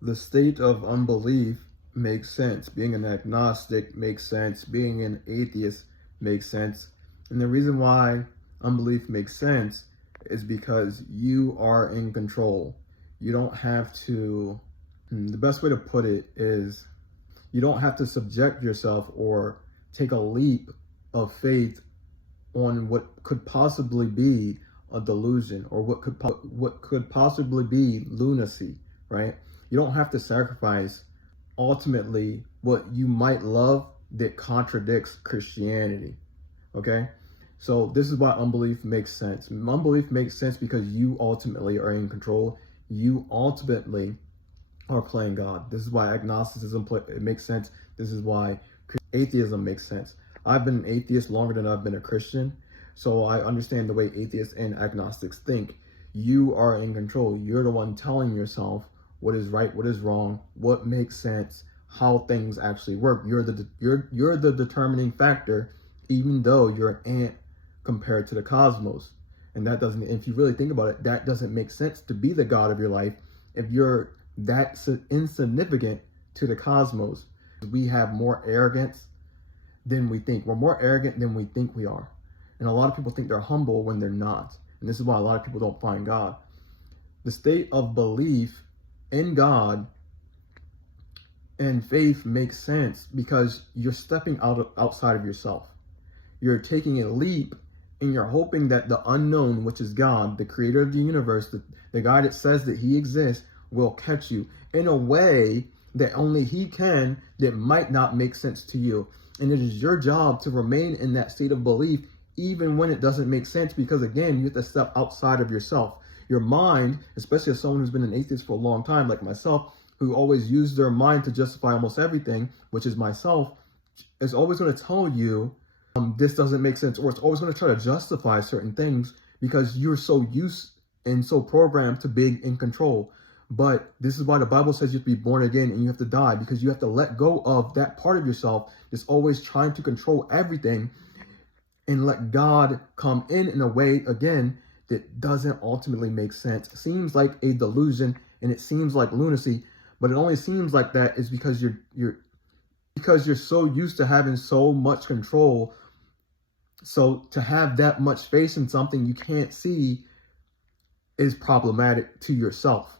The state of unbelief makes sense. Being an agnostic makes sense. Being an atheist makes sense. And the reason why unbelief makes sense is because you are in control. You don't have to, the best way to put it is you don't have to subject yourself or take a leap of faith on what could possibly be a delusion or what could possibly be lunacy, right? You don't have to sacrifice ultimately what you might love that contradicts Christianity. Okay? So this is why unbelief makes sense. Unbelief makes sense because you ultimately are in control. You ultimately are playing God. This is why agnosticism it makes sense. This is why atheism makes sense. I've been an atheist longer than I've been a Christian, so I understand the way atheists and agnostics think. You are in control. You're the one telling yourself what is right, what is wrong, what makes sense, how things actually work. You're the determining factor, even though you're an ant compared to the cosmos. And that doesn't, if you really think about it, that doesn't make sense to be the God of your life if you're that insignificant to the cosmos. We have more arrogance than we think. We're more arrogant than we think we are. And a lot of people think they're humble when they're not. And this is why a lot of people don't find God. The state of belief in God and faith makes sense because you're stepping outside of yourself. You're taking a leap and you're hoping that the unknown, which is God, the creator of the universe, the God that says that he exists, will catch you in a way that only he can, that might not make sense to you. And it is your job to remain in that state of belief even when it doesn't make sense, because again, you have to step outside of yourself. Your mind, especially as someone who's been an atheist for a long time, like myself, who always used their mind to justify almost everything, which is myself, is always going to tell you this doesn't make sense, or it's always going to try to justify certain things because you're so used and so programmed to being in control. But this is why the Bible says you have to be born again and you have to die, because you have to let go of that part of yourself that's always trying to control everything and let God come in a way, again, that doesn't ultimately make sense. It seems like a delusion and it seems like lunacy, but it only seems like that is because you're so used to having so much control. So to have that much faith in something you can't see is problematic to yourself.